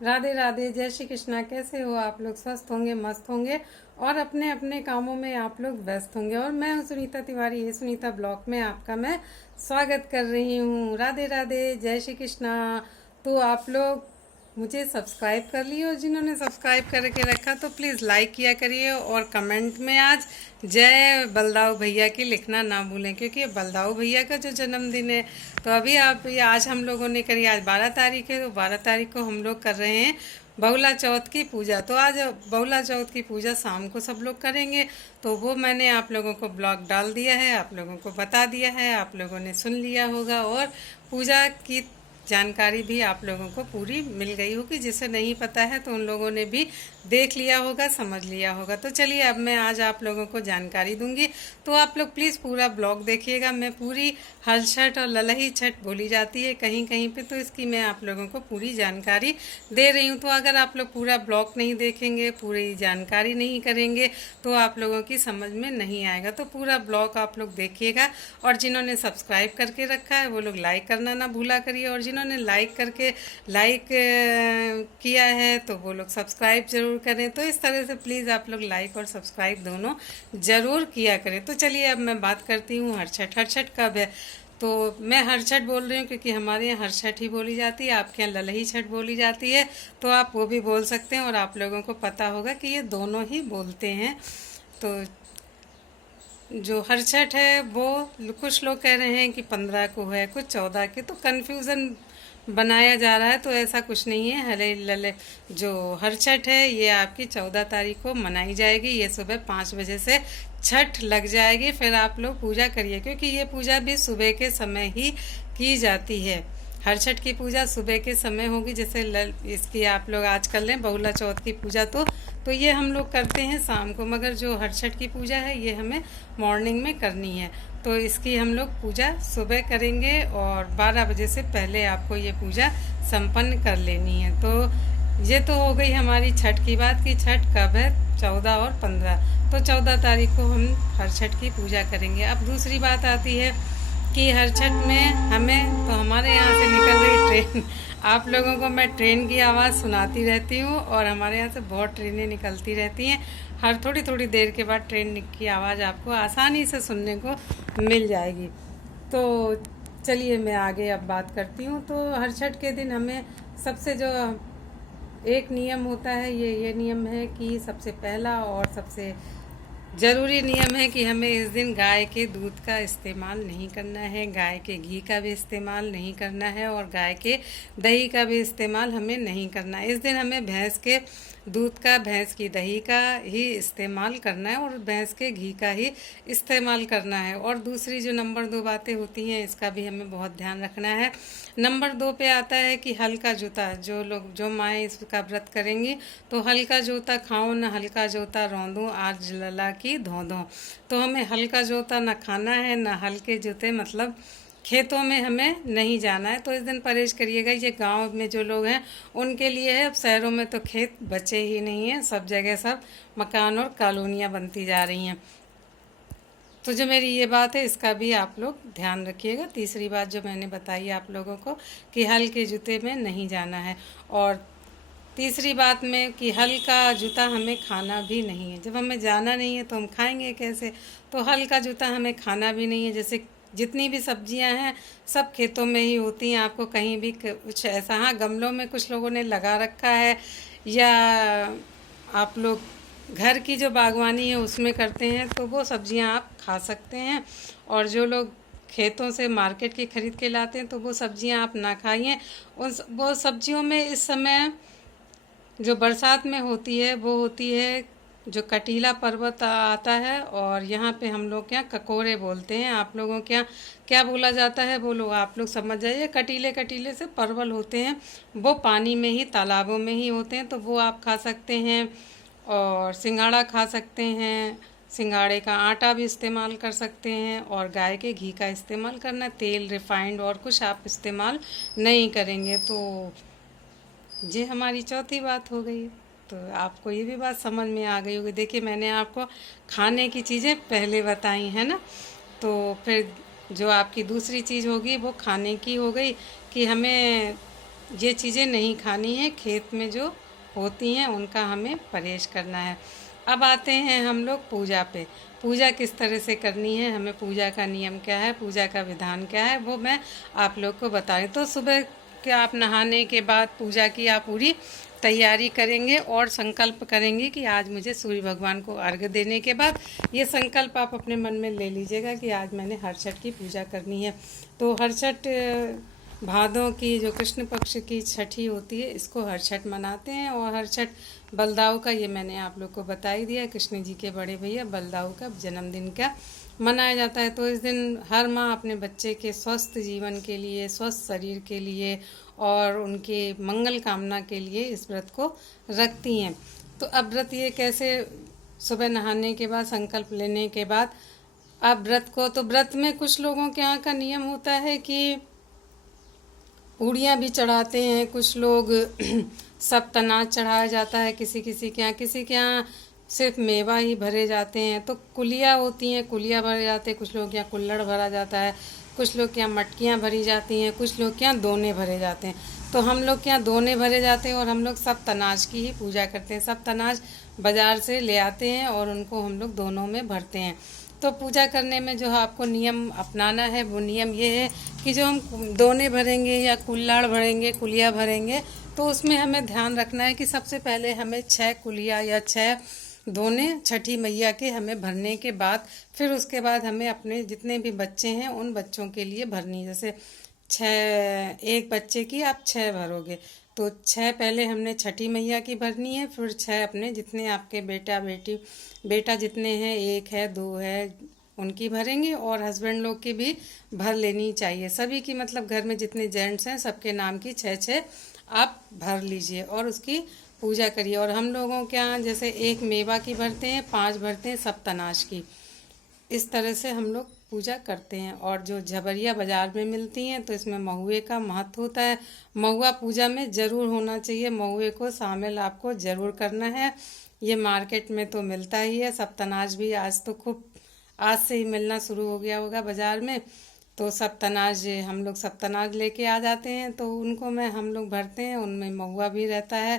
राधे राधे, जय श्री कृष्णा। कैसे हो आप लोग? स्वस्थ होंगे, मस्त होंगे और अपने अपने कामों में आप लोग व्यस्त होंगे। और मैं हूँ सुनीता तिवारी, ये सुनीता ब्लॉग में आपका मैं स्वागत कर रही हूँ। राधे राधे, जय श्री कृष्णा। तो आप लोग मुझे सब्सक्राइब कर लिए और जिन्होंने सब्सक्राइब करके रखा तो प्लीज़ लाइक किया करिए और कमेंट में आज जय बलदाऊ भैया की लिखना ना भूलें, क्योंकि ये बलदाऊ भैया का जो जन्मदिन है। तो अभी आप ये आज हम लोगों ने करी, आज 12 तारीख है, तो 12 तारीख को हम लोग कर रहे हैं बहुला चौथ की पूजा। तो आज बहुला चौथ की पूजा शाम को सब लोग करेंगे, तो वो मैंने आप लोगों को ब्लॉग डाल दिया है, आप लोगों को बता दिया है, आप लोगों ने सुन लिया होगा। और पूजा की जानकारी भी आप लोगों को पूरी मिल गई होगी। जिसे नहीं पता है तो उन लोगों ने भी देख लिया होगा, समझ लिया होगा। तो चलिए अब मैं आज आप लोगों को जानकारी दूंगी, तो आप लोग प्लीज़ पूरा ब्लॉग देखिएगा। मैं पूरी हल छठ और ललही छठ बोली जाती है कहीं कहीं पे, तो इसकी मैं आप लोगों को पूरी जानकारी दे रही हूँ। तो अगर आप लोग पूरा ब्लॉग नहीं देखेंगे, पूरी जानकारी नहीं करेंगे, तो आप लोगों की समझ में नहीं आएगा। तो पूरा ब्लॉग आप लोग देखिएगा। और जिन्होंने सब्सक्राइब करके रखा है वो लोग लाइक करना ना भूला करिए, और जिन्होंने लाइक किया है तो वो लोग सब्सक्राइब जरूर करें। तो इस तरह से प्लीज़ आप लोग लाइक और सब्सक्राइब दोनों ज़रूर किया करें। तो चलिए अब मैं बात करती हूँ हर छठ कब है। तो मैं हर छठ बोल रही हूँ क्योंकि हमारे यहाँ हर छठ ही बोली जाती है, आपके यहाँ ललही छठ बोली जाती है, तो आप वो भी बोल सकते हैं। और आप लोगों को पता होगा कि ये दोनों ही बोलते हैं। तो जो हर छठ है वो कुछ लोग कह रहे हैं कि 15 को है, कुछ 14 के, तो कन्फ्यूज़न बनाया जा रहा है। तो ऐसा कुछ नहीं है। हरे लले जो हर छठ है ये आपकी 14 तारीख को मनाई जाएगी। ये सुबह 5 बजे से छठ लग जाएगी, फिर आप लोग पूजा करिए, क्योंकि ये पूजा भी सुबह के समय ही की जाती है। हर छठ की पूजा सुबह के समय होगी। जैसे इसकी आप लोग आज कर लें बहुला चौथ की पूजा, तो ये हम लोग करते हैं शाम को, मगर जो हर छठ की पूजा है ये हमें मॉर्निंग में करनी है। तो इसकी हम लोग पूजा सुबह करेंगे और 12 बजे से पहले आपको ये पूजा संपन्न कर लेनी है। तो ये तो हो गई हमारी छठ की बात कि छठ कब है, 14 और 15। तो 14 तारीख को हम हर छठ की पूजा करेंगे। अब दूसरी बात आती है कि हर छठ में हमें, तो हमारे यहाँ से निकल रही ट्रेन आप लोगों को मैं ट्रेन की आवाज़ सुनाती रहती हूँ, और हमारे यहाँ से बहुत ट्रेनें निकलती रहती हैं। हर थोड़ी थोड़ी देर के बाद ट्रेन की आवाज़ आपको आसानी से सुनने को मिल जाएगी। तो चलिए मैं आगे अब बात करती हूँ। तो हर छठ के दिन हमें सबसे जो एक नियम होता है, ये नियम है कि सबसे पहला और सबसे ज़रूरी नियम है कि हमें इस दिन गाय के दूध का इस्तेमाल नहीं करना है, गाय के घी का भी इस्तेमाल नहीं करना है, और गाय के दही का भी इस्तेमाल हमें नहीं करना है। इस दिन हमें भैंस के दूध का, भैंस की दही का ही इस्तेमाल करना है, और भैंस के घी का ही इस्तेमाल करना है। और दूसरी जो नंबर 2 बातें होती हैं इसका भी हमें बहुत ध्यान रखना है। नंबर 2 पे आता है कि हल्का जूता, जो माएँ इसका व्रत करेंगी तो हल्का जूता खाओ न हल्का जूता रौंदूं आज लला की धों। तो हमें हल्का जूता न खाना है, न हल्के जूते, मतलब खेतों में हमें नहीं जाना है। तो इस दिन परहेज करिएगा। ये गांव में जो लोग हैं उनके लिए है, अब शहरों में तो खेत बचे ही नहीं हैं, सब जगह सब मकान और कॉलोनियाँ बनती जा रही हैं। तो जो मेरी ये बात है इसका भी आप लोग ध्यान रखिएगा। तीसरी बात जो मैंने बताई आप लोगों को कि हल्के जूते में नहीं जाना है, और तीसरी बात में कि हल्का जूता हमें खाना भी नहीं है। जब हमें जाना नहीं है तो हम खाएंगे कैसे? तो हल्का जूता हमें खाना भी नहीं है। जैसे जितनी भी सब्जियां हैं सब खेतों में ही होती हैं, आपको कहीं भी कुछ ऐसा, हाँ गमलों में कुछ लोगों ने लगा रखा है, या आप लोग घर की जो बागवानी है उसमें करते हैं तो वो सब्जियां आप खा सकते हैं। और जो लोग खेतों से मार्केट की खरीद के लाते हैं तो वो सब्जियां आप ना खाइए। वो सब्जियों में इस समय जो बरसात में होती है वो होती है जो कटीला पर्वत आता है, और यहाँ पे हम लोग क्या ककोरे बोलते हैं। आप लोगों के यहाँ क्या बोला जाता है वो लोग आप लोग समझ जाइए। कटीले कटीले से परवल होते हैं, वो पानी में ही, तालाबों में ही होते हैं, तो वो आप खा सकते हैं। और सिंघाड़ा खा सकते हैं, सिंघाड़े का आटा भी इस्तेमाल कर सकते हैं, और गाय के घी का इस्तेमाल करना, तेल रिफाइंड और कुछ आप इस्तेमाल नहीं करेंगे। तो ये हमारी चौथी बात हो गई। तो आपको ये भी बात समझ में आ गई होगी। देखिए मैंने आपको खाने की चीज़ें पहले बताई है ना, तो फिर जो आपकी दूसरी चीज़ होगी वो खाने की हो गई कि हमें ये चीज़ें नहीं खानी है, खेत में जो होती हैं उनका हमें परहेज करना है। अब आते हैं हम लोग पूजा पे। पूजा किस तरह से करनी है, हमें पूजा का नियम क्या है, पूजा का विधान क्या है, वो मैं आप लोग को बता रही हूँ। तो सुबह के आप नहाने के बाद पूजा की आप पूरी तैयारी करेंगे और संकल्प करेंगे कि आज मुझे सूर्य भगवान को अर्घ्य देने के बाद ये संकल्प आप अपने मन में ले लीजिएगा कि आज मैंने हरछठ की पूजा करनी है। तो हरछठ भादों की जो कृष्ण पक्ष की छठी होती है, इसको हरछठ मनाते हैं। और हरछठ बलदाऊ का, ये मैंने आप लोग को बता ही दिया, कृष्ण जी के बड़े भैया बलदाऊ का जन्मदिन का मनाया जाता है। तो इस दिन हर माँ अपने बच्चे के स्वस्थ जीवन के लिए, स्वस्थ शरीर के लिए और उनके मंगल कामना के लिए इस व्रत को रखती हैं। तो अब व्रत ये कैसे, सुबह नहाने के बाद संकल्प लेने के बाद अब व्रत को, तो व्रत में कुछ लोगों के यहाँ का नियम होता है कि पूड़ियाँ भी चढ़ाते हैं कुछ लोग, सब अनाज चढ़ाया जाता है किसी किसी के यहाँ सिर्फ मेवा ही भरे जाते हैं। तो कुलिया होती हैं, कुलिया भरे जाते हैं, कुछ लोग के यहाँ कुल्हड़ भरा जाता है, कुछ लोग के यहाँ मटकियाँ भरी जाती हैं, कुछ लोग के यहाँ दोने भरे जाते हैं। तो हम लोग के यहाँ दोने भरे जाते हैं और हम लोग सब अनाज की ही पूजा करते हैं। सब अनाज बाजार से ले आते हैं और उनको हम लोग दोनों में भरते हैं। तो पूजा करने में जो आपको नियम अपनाना है वो नियम ये है कि जो हम दोने भरेंगे या कुल्हाड़ भरेंगे, कुलिया भरेंगे, तो उसमें हमें ध्यान रखना है कि सबसे पहले हमें 6 कुलिया या 6 दोने छठी मैया के हमें भरने के बाद फिर उसके बाद हमें अपने जितने भी बच्चे हैं उन बच्चों के लिए भरनी। जैसे 6, एक बच्चे की आप 6 भरोगे, तो 6 पहले हमने छठी मैया की भरनी है, फिर 6 अपने जितने आपके बेटा जितने हैं, 1 है 2 है, उनकी भरेंगे। और हस्बैंड लोग की भी भर लेनी चाहिए, सभी की, मतलब घर में जितने जेंट्स हैं सबके नाम की 6 आप भर लीजिए और उसकी पूजा करिए। और हम लोगों के यहाँ जैसे 1 मेवा की भरते हैं, 5 भरते हैं सप्तनाश की। इस तरह से हम लोग पूजा करते हैं। और जो झबरिया बाजार में मिलती हैं तो इसमें महुए का महत्व होता है। महुआ पूजा में ज़रूर होना चाहिए, महुए को शामिल आपको ज़रूर करना है। ये मार्केट में तो मिलता ही है, सप्तनाश भी आज तो खूब, आज से ही मिलना शुरू हो गया होगा बाज़ार में। तो सप्तनाश हम लोग सप्तनाश लेके आ जाते हैं, तो उनको हम लोग भरते हैं, उनमें महुआ भी रहता है।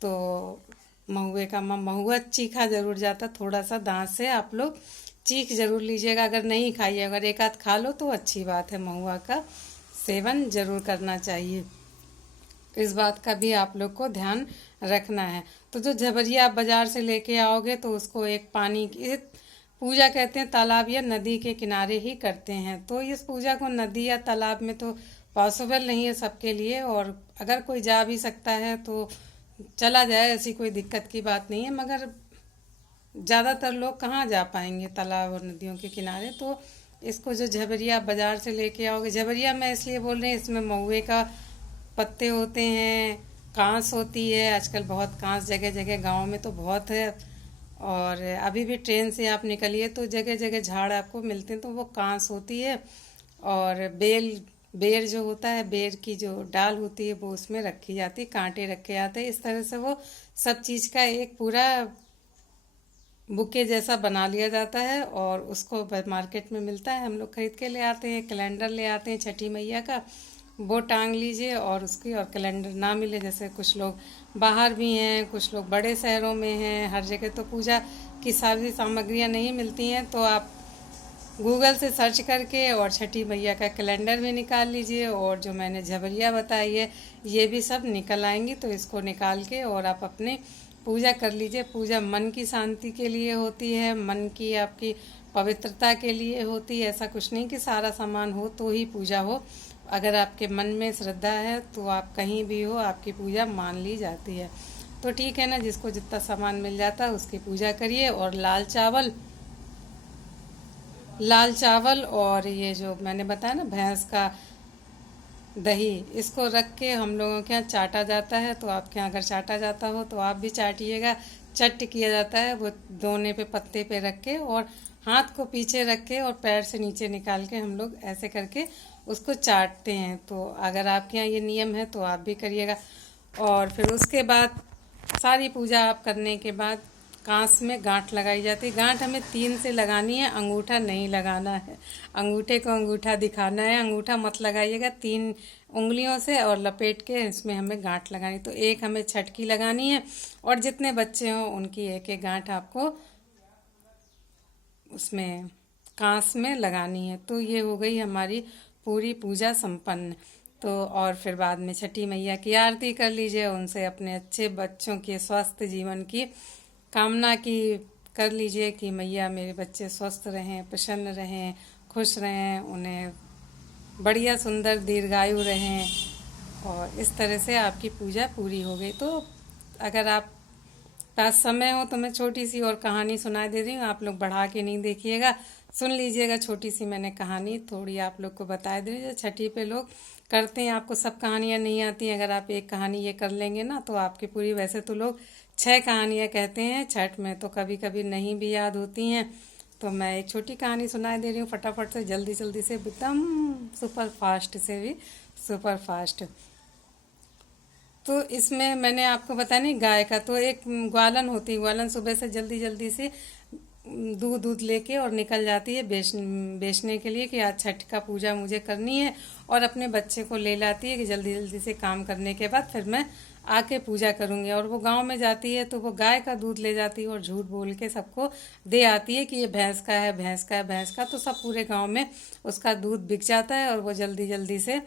तो महुए का महुआ चीखा ज़रूर जाता, थोड़ा सा दांत से आप लोग चीख ज़रूर लीजिएगा। अगर नहीं खाइए, अगर एक आध खा लो तो अच्छी बात है, महुआ का सेवन ज़रूर करना चाहिए। इस बात का भी आप लोग को ध्यान रखना है। तो जो झबरिया आप बाज़ार से लेके आओगे तो उसको एक पानी की पूजा कहते हैं, तालाब या नदी के किनारे ही करते हैं। तो इस पूजा को नदी या तालाब में तो पॉसिबल नहीं है सबके लिए, और अगर कोई जा भी सकता है तो चला जाए, ऐसी कोई दिक्कत की बात नहीं है। मगर ज़्यादातर लोग कहाँ जा पाएंगे तालाब और नदियों के किनारे। तो इसको जो झबरिया बाज़ार से लेके आओगे, झबरिया मैं इसलिए बोल रही हूँ, इसमें महुए का पत्ते होते हैं, कांस होती है, आजकल बहुत कांस जगह जगह गांव में तो बहुत है। और अभी भी ट्रेन से आप निकलिए तो जगह जगह झाड़ आपको मिलते हैं, तो वो कांस होती है। और बेर जो होता है, बेर की जो डाल होती है वो उसमें रखी जाती है, कांटे रखे जाते हैं। इस तरह से वो सब चीज़ का एक पूरा बुके जैसा बना लिया जाता है और उसको मार्केट में मिलता है, हम लोग खरीद के ले आते हैं। कैलेंडर ले आते हैं छठी मैया का, वो टांग लीजिए और उसकी, और कैलेंडर ना मिले, जैसे कुछ लोग बाहर भी हैं, कुछ लोग बड़े शहरों में हैं, हर जगह तो पूजा की सारी सामग्रियां नहीं मिलती हैं, तो आप गूगल से सर्च करके और छठी मैया का कैलेंडर भी निकाल लीजिए। और जो मैंने झबरिया बताई है ये भी सब निकल आएंगी, तो इसको निकाल के और आप अपने पूजा कर लीजिए। पूजा मन की शांति के लिए होती है, मन की आपकी पवित्रता के लिए होती है। ऐसा कुछ नहीं कि सारा सामान हो तो ही पूजा हो, अगर आपके मन में श्रद्धा है तो आप कहीं भी हो, आपकी पूजा मान ली जाती है। तो ठीक है ना, जिसको जितना सामान मिल जाता है उसकी पूजा करिए। और लाल चावल और ये जो मैंने बताया ना भैंस का दही, इसको रख के हम लोगों के यहाँ चाटा जाता है। तो आपके यहाँ अगर चाटा जाता हो तो आप भी चाटिएगा। चट किया जाता है वो दोने पे पत्ते पे रख के, और हाथ को पीछे रख के और पैर से नीचे निकाल के हम लोग ऐसे करके उसको चाटते हैं। तो अगर आपके यहाँ ये नियम है तो आप भी करिएगा। और फिर उसके बाद सारी पूजा आप करने के बाद कांस में गांठ लगाई जाती है। गांठ हमें 3 से लगानी है, अंगूठा नहीं लगाना है। अंगूठे को अंगूठा दिखाना है, अंगूठा मत लगाइएगा। 3 उंगलियों से और लपेट के इसमें हमें गांठ लगानी। तो एक हमें छटकी लगानी है और जितने बच्चे हों उनकी एक एक गांठ आपको उसमें कांस में लगानी है। तो ये हो गई हमारी पूरी पूजा संपन्न। तो और फिर बाद में छठी मैया की आरती कर लीजिए, उनसे अपने अच्छे बच्चों के स्वस्थ जीवन की कामना की कर लीजिए कि मैया मेरे बच्चे स्वस्थ रहें, प्रसन्न रहें, खुश रहें, उन्हें बढ़िया सुंदर दीर्घायु रहें। और इस तरह से आपकी पूजा पूरी हो गई। तो अगर आप पास समय हो तो मैं छोटी सी और कहानी सुना दे रही हूँ, आप लोग बढ़ा के नहीं देखिएगा, सुन लीजिएगा। छोटी सी मैंने कहानी थोड़ी आप लोग को बता दे रही है। छठी पे लोग करते हैं, आपको सब कहानियाँ नहीं आती हैं। अगर आप एक कहानी ये कर लेंगे ना तो आपकी पूरी, वैसे तो लोग 6 कहानियाँ कहते हैं छठ में, तो कभी कभी नहीं भी याद होती हैं। तो मैं एक छोटी कहानी सुना दे रही हूँ फटाफट से, जल्दी जल्दी से, एकदम सुपर फास्ट से भी सुपर फास्ट। तो इसमें मैंने आपको बताया नहीं, गाय का तो एक ग्वालन होती है। ग्वालन सुबह से जल्दी जल्दी से दूध लेके और निकल जाती है बेचने के लिए कि आज छठ का पूजा मुझे करनी है, और अपने बच्चे को ले लाती है कि जल्दी जल्दी से काम करने के बाद फिर मैं आके पूजा करूंगी। और वो गांव में जाती है तो वो गाय का दूध ले जाती है और झूठ बोल के सबको दे आती है कि ये भैंस का है, भैंस का है, भैंस का। तो सब पूरे गांव में उसका दूध बिक जाता है और वो जल्दी जल्दी से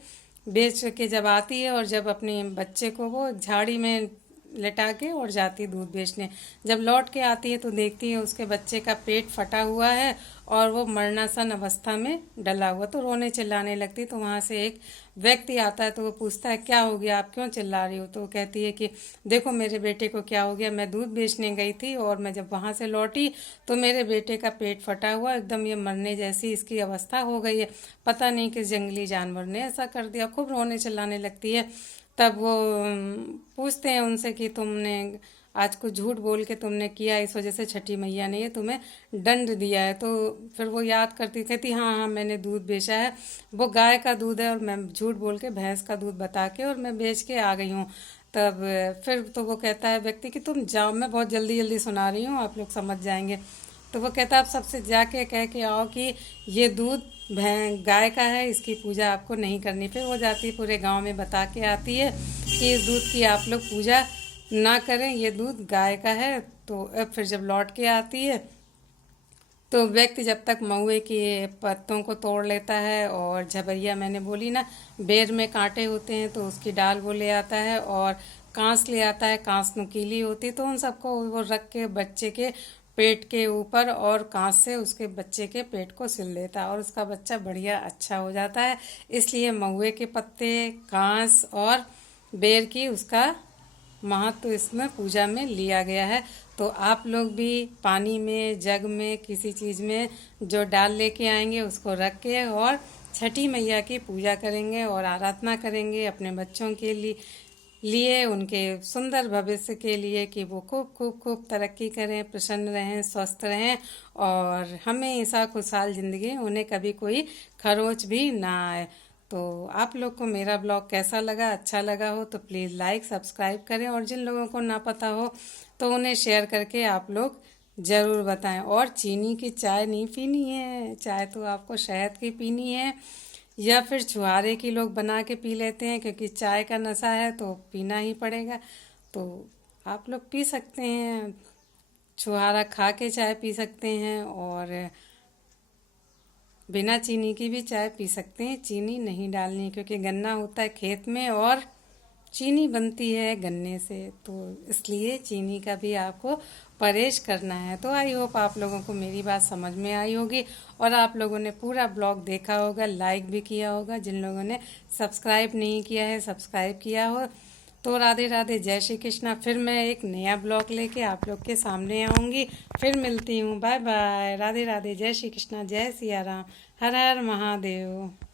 बेच के जब आती है और जब अपने बच्चे को वो झाड़ी में लेटा के और जाती दूध बेचने, जब लौट के आती है तो देखती है उसके बच्चे का पेट फटा हुआ है और वो मरणासन अवस्था में डला हुआ। तो रोने चिल्लाने लगती। तो वहाँ से एक व्यक्ति आता है तो वो पूछता है क्या हो गया, आप क्यों चिल्ला रही हो? तो वो कहती है कि देखो मेरे बेटे को क्या हो गया, मैं दूध बेचने गई थी और मैं जब वहाँ से लौटी तो मेरे बेटे का पेट फटा हुआ, एकदम ये मरने जैसी इसकी अवस्था हो गई है, पता नहीं किस जंगली जानवर ने ऐसा कर दिया। खूब रोने चिल्लाने लगती है। तब वो पूछते हैं उनसे कि तुमने आज कुछ झूठ बोल के तुमने किया, इस वजह से छठी मैया ने ये तुम्हें दंड दिया है। तो फिर वो याद करती, कहती हाँ हाँ मैंने दूध बेचा है, वो गाय का दूध है और मैं झूठ बोल के भैंस का दूध बता के और मैं बेच के आ गई हूँ। तब फिर तो वो कहता है व्यक्ति कि तुम जाओ, मैं बहुत जल्दी जल्दी सुना रही हूँ, आप लोग समझ जाएंगे। तो वो कहता है आप सबसे जाके कह के आओ कि ये दूध गाय का है, इसकी पूजा आपको नहीं करनी। फिर वो जाती है पूरे गांव में बता के आती है कि इस दूध की आप लोग पूजा ना करें, ये दूध गाय का है। तो अब फिर जब लौट के आती है तो व्यक्ति जब तक महुए के पत्तों को तोड़ लेता है और झबरिया, मैंने बोली ना बेर में कांटे होते हैं, तो उसकी डाल वो ले आता है और कांस ले आता है, कांस नुकीली होती, तो उन सबको वो रख के बच्चे के पेट के ऊपर और कांस से उसके बच्चे के पेट को सिल देता है और उसका बच्चा बढ़िया अच्छा हो जाता है। इसलिए महुए के पत्ते, कांस और बेर की उसका महत्व इसमें पूजा में लिया गया है। तो आप लोग भी पानी में, जग में, किसी चीज़ में जो डाल लेके आएंगे उसको रख के और छठी मैया की पूजा करेंगे और आराधना करेंगे अपने बच्चों के लिए उनके सुंदर भविष्य के लिए कि वो खूब खूब खूब तरक्की करें, प्रसन्न रहें, स्वस्थ रहें और हमेशा खुशहाल ज़िंदगी, उन्हें कभी कोई खरोच भी ना आए। तो आप लोग को मेरा ब्लॉग कैसा लगा, अच्छा लगा हो तो प्लीज़ लाइक सब्सक्राइब करें, और जिन लोगों को ना पता हो तो उन्हें शेयर करके आप लोग ज़रूर बताएं। और चीनी की चाय नहीं पीनी है, चाय तो आपको शहद की पीनी है या फिर छुहारे की लोग बना के पी लेते हैं, क्योंकि चाय का नशा है तो पीना ही पड़ेगा। तो आप लोग पी सकते हैं, छुहारा खा के चाय पी सकते हैं और बिना चीनी की भी चाय पी सकते हैं। चीनी नहीं डालनी, क्योंकि गन्ना होता है खेत में और चीनी बनती है गन्ने से, तो इसलिए चीनी का भी आपको परहेज करना है। तो आई होप आप लोगों को मेरी बात समझ में आई होगी और आप लोगों ने पूरा ब्लॉग देखा होगा, लाइक भी किया होगा। जिन लोगों ने सब्सक्राइब नहीं किया है सब्सक्राइब किया हो। तो राधे राधे, जय श्री कृष्णा। फिर मैं एक नया ब्लॉग लेके आप लोग के सामने आऊँगी, फिर मिलती हूँ। बाय बाय, राधे राधे, जय श्री कृष्णा, जय सिया राम, हर हर महादेव।